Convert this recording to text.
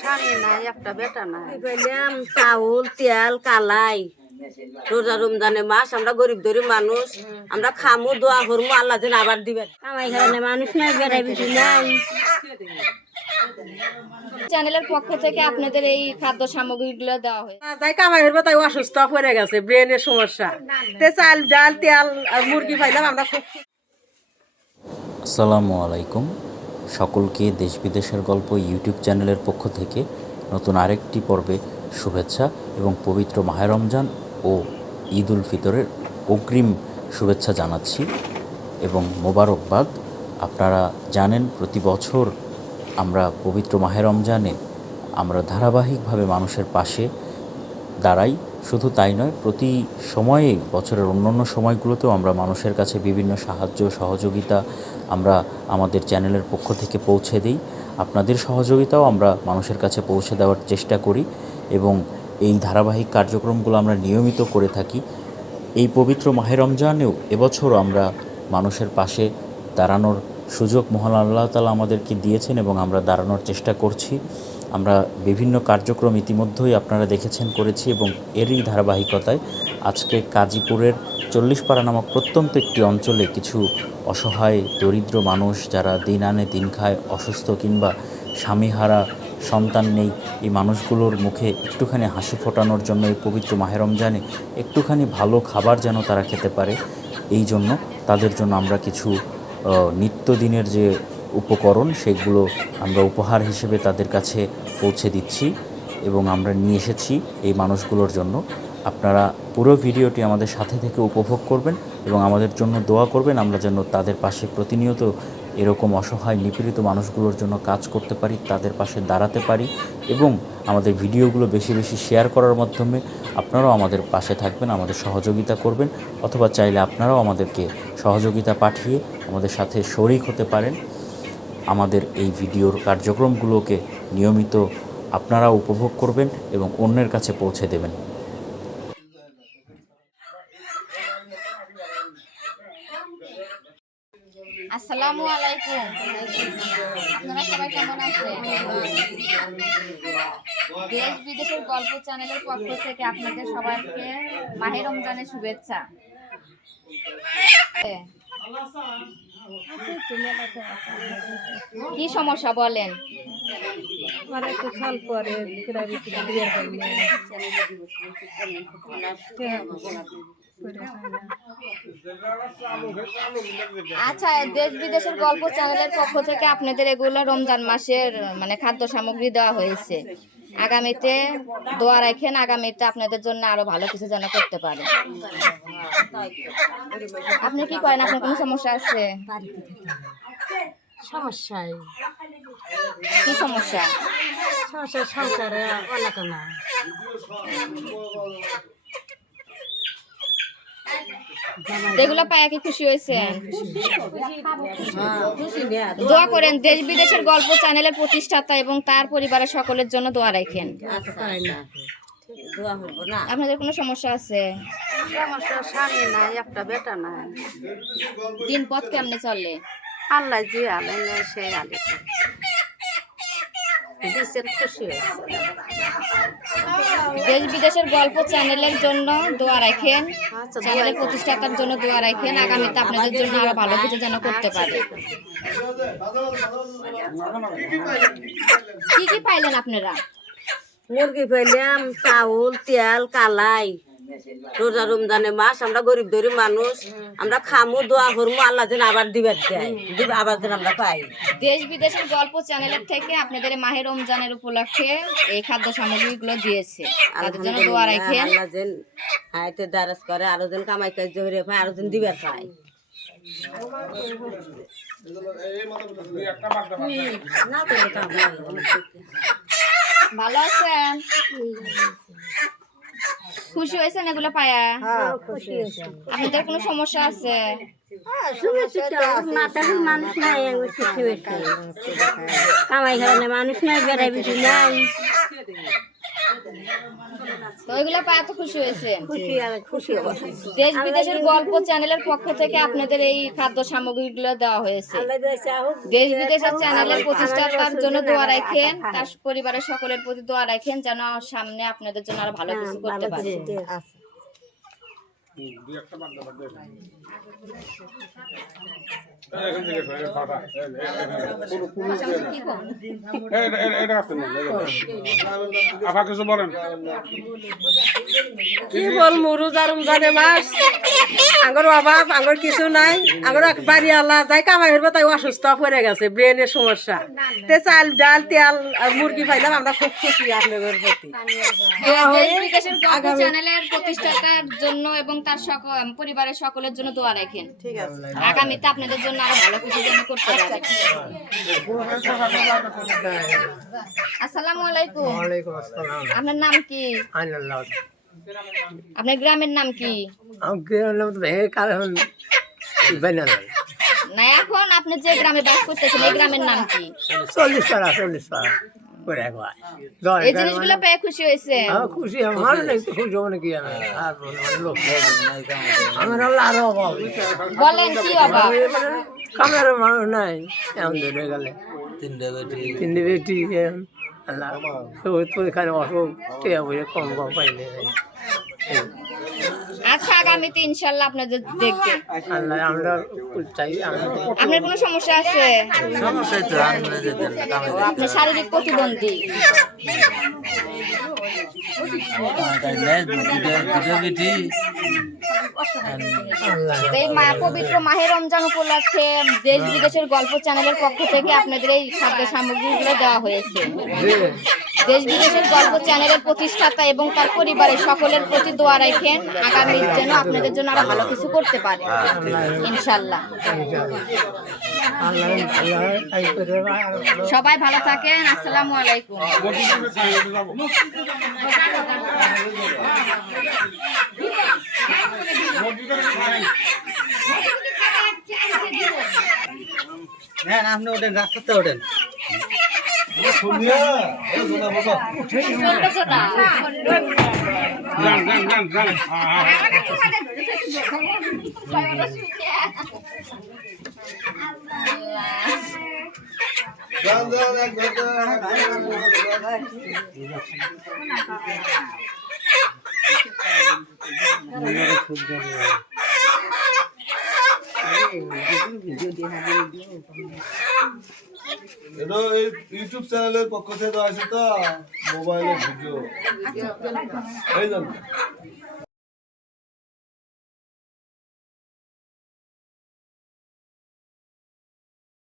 স্বামী নাই একটা বেটা নাই। চাউল তেল কালাই। রোজা রমজানে মাস আমরা গরিব গরিব মানুষ। আমরা খামু দোয়া করমু আল্লাহ যেন আবার দিবে। কামাই খাওয়ানো মানুষ নাই বেড়াই বেশি নাই। চ্যানেলের পক্ষ থেকে আপনাদের এই খাদ্য সামগ্রীগুলো দেওয়া হয় তাই কামাই হইব তাই অসুস্থ পড়ে গেছে ব্রেনের সমস্যা। তে চাল ডাল তেল আর মুরগি পাইলাম আমরা খুব আসসালামু আলাইকুম। সকলকে দেশ বিদেশের গল্প ইউটিউব চ্যানেলের পক্ষ থেকে নতুন আরেকটি পর্বে শুভেচ্ছা এবং পবিত্র মাহে রমজান ও ঈদ উল ফিতরের অগ্রিম শুভেচ্ছা জানাচ্ছি এবং মোবারকবাদ। আপনারা জানেন, প্রতি বছর আমরা পবিত্র মাহে রমজানে আমরা ধারাবাহিকভাবে মানুষের পাশে দাঁড়াই। শুধু তাই নয়, প্রতি সময়ে বছরের অন্যান্য সময়গুলোতেও আমরা মানুষের কাছে বিভিন্ন সাহায্য, সহযোগিতা আমরা আমাদের চ্যানেলের পক্ষ থেকে পৌঁছে দিই। আপনাদের সহযোগিতাও আমরা মানুষের কাছে পৌঁছে দেওয়ার চেষ্টা করি এবং এই ধারাবাহিক কার্যক্রমগুলো আমরা নিয়মিত করে থাকি। এই পবিত্র মাহে রমজানেও এবছরও আমরা মানুষের পাশে দাঁড়ানোর সুযোগ মহান আল্লাহ তালা আমাদেরকে দিয়েছেন এবং আমরা দাঁড়ানোর চেষ্টা করছি। আমরা বিভিন্ন কার্যক্রম ইতিমধ্যেই আপনারা দেখেছেন, করেছি এবং এরই ধারাবাহিকতায় আজকে কাজীপুরের চল্লিশপাড়া নামক প্রত্যন্ত একটি অঞ্চলে কিছু অসহায়, দরিদ্র মানুষ যারা দিন আনে দিন খায়, অসুস্থ কিংবা স্বামীহারা সন্তান নেই, এই মানুষগুলোর মুখে একটুখানি হাসি ফোটানোর জন্য এই পবিত্র মাহে রমজানে একটুখানি ভালো খাবার যেন তারা খেতে পারে, এই জন্য তাদের জন্য আমরা কিছু নিত্যদিনের যে উপকরণ, সেগুলো আমরা উপহার হিসেবে তাদের কাছে পৌঁছে দিচ্ছি এবং আমরা নিয়ে এসেছি এই মানুষগুলোর জন্য। আপনারা পুরো ভিডিওটি আমাদের সাথে থেকে উপভোগ করবেন এবং আমাদের জন্য দোয়া করবেন, আমরা যেন তাদের পাশে প্রতিনিয়ত এরকম অসহায়, নিপীড়িত মানুষগুলোর জন্য কাজ করতে পারি, তাদের পাশে দাঁড়াতে পারি এবং আমাদের ভিডিওগুলো বেশি বেশি শেয়ার করার মাধ্যমে আপনারাও আমাদের পাশে থাকবেন, আমাদের সহযোগিতা করবেন, অথবা চাইলে আপনারাও আমাদেরকে সহযোগিতা পাঠিয়ে আমাদের সাথে শরিক হতে পারেন। আমাদের এই ভিডিওর কার্যক্রমগুলোকে নিয়মিত আপনারা উপভোগ করবেন এবং অন্যের কাছে পৌঁছে দেবেন। আসসালামু আলাইকুম। আপনারা সবাই কেমন আছেন? দেশ বিদেশের গল্প চ্যানেলের পক্ষ থেকে আপনাদের সবাইকে মাহে রমজানের শুভেচ্ছা। কি সমস্যা বলেন? আমার একটু সাল পরে প্রায় বেশি বিয়ের হয়নি আচ্ছা দেশ বিদেশের গল্প চ্যানেলের পক্ষ থেকে আপনাদের এগুলো রমজান মাসের মানে খাদ্য সামগ্রী দেওয়া হয়েছে। আগামীতে দোয়া রাখেন আগামীতে আপনাদের জন্য আরও ভালো কিছু যেন করতে পারে। আপনি কি করেন? আপনার কোনো সমস্যা আছে? সমস্যায়। কি সমস্যা? সমস্যা সংসারে অনেক না। এগুলো পায়া কি খুশি হয়েছেন দোয়া করেন দেশ বিদেশের গল্প চ্যানেলের প্রতিষ্ঠাতা এবং তার পরিবারের সকলের জন্য দোয়া রাখেন। দোয়া হইব না? আপনাদের কোনো সমস্যা আছে? দিন পথ কেমনে চলে? আল্লাহ যে আলাই সে আলে খুশি হয়েছে। দেশ বিদেশের গল্প চ্যানেলের জন্য দোয়া রাখেন। আচ্ছা, চ্যানেলের প্রতিষ্ঠাতার জন্য দোয়া রাখেন। আগামীতে আপনাদের জন্য আরও ভালো কিছু যেন করতে পারে। কি কি পাইলেন আপনারা? মুরগি পাইলাম চাউল তেল কালাই। রোজা রমজানে মাস আমরা গরিব গরিব মানুষ আমরা খামু দোয়া করমু আল্লাহ যেন আবার দিবার দেয়। দিবে আবার যেন আমরা পাই। দেশ বিদেশের গল্প চ্যানেলের থেকে আপনাদের মাহে রমজানের উপলক্ষে এই খাদ্য সামগ্রীগুলো দিয়েছে। তাদের জন্য দোয়া রাখেন। আল্লাহ যেন হাইতে দারাজ করে আরও যেন কামাই কাজ জহরে পায় আরও যেন দিবার পায়। ভালো আছেন? খুশি হয়েছেন এগুলো পায়া? আপনাদের কোনো সমস্যা আছে? মাথার মানুষ নাই কামাই খাওয়ানো মানুষ নাই বেড়াই বেশি নাই। তো ওইগুলো পায় এত খুশি হয়েছেন? হব দেশ বিদেশের গল্প চ্যানেলের পক্ষ থেকে আপনাদের এই খাদ্য সামগ্রীগুলো দেওয়া হয়েছে। দেশ বিদেশের চ্যানেলের প্রতিষ্ঠাতার জন্য দোয়া রাখেন তার পরিবারের সকলের প্রতি দোয়া রাখেন যেন সামনে আপনাদের জন্য আরও ভালো কিছু করতে পারে। আচ্ছা কি বলব রোজা রমজানে মাস আঙ্গর অভাব আঙ্গর কিছু নাই আঙ্গর বাড়ি আল্লাহ কামাই তাই অসুস্থ পড়ে গেছে ব্রেনের সমস্যা তে চাল ডাল তেল আর মুরগি পাইলাম আমরা খুব খুশি আপনাদের প্রতি প্রতিষ্ঠাতার জন্য এবং তার সকল পরিবারের সকলের জন্য দোয়া রাখেন ঠিক আছে আগামীতে আপনাদের জন্য আরও ভালো কিছু জন্য করতে পারে। আসসালামু আলাইকুম। ওয়ালাইকুম আসসালাম। আপনার নাম কি? আপনার গ্রামের নাম কি? না এখন আপনি যে গ্রামে বাস করতেছেন এই গ্রামের নাম কি? চল্লিশ পাড়া চল্লিশ পারা করে একবার। এই জিনিসগুলো পেয়ে খুশি হয়েছে। খুশি আমার না একটু খুশি হব নাকি? আমি আর লোক আমার আল্লাহ আরও অভাব। বলেন কি অভাব? কামের মানুষ নাই এমন ধরে গেলে। তিনটে বেটি। এরম। আল্লাহ। ওই তো এখানে অসুখ টিয়া বলে কম কম পাইলে। আচ্ছা আগামীতে ইনশাল্লাহ আপনাদের দেখবে। আল্লাহ আমরা চাই আপনার কোনো সমস্যা আছে? আপনার শারীরিক প্রতিবন্ধী? এই মা পবিত্র মাহে রমজান উপলক্ষে দেশ বিদেশের গল্প চ্যানেলের পক্ষ থেকে আপনাদের এই খাদ্য সামগ্রীগুলো দেওয়া হয়েছে। দেশ বিদেশের গল্প চ্যানেলের প্রতিষ্ঠাতা এবং তার পরিবারের সকলের প্রতি দোয়া রাখেন। আগামী যেন আপনাদের জন্য আরও ভালো কিছু করতে পারে। ইনশাল্লাহ সবাই ভালো থাকেন। আসসালামু আলাইকুম। হ্যাঁ আপনি ওঠেন, রাস্তাতে ওঠেন। চলবে তো না এটা এই ইউটিউব চ্যানেলের পক্ষ থেকে আছে তো মোবাইলের ভিডিও। এই জন্য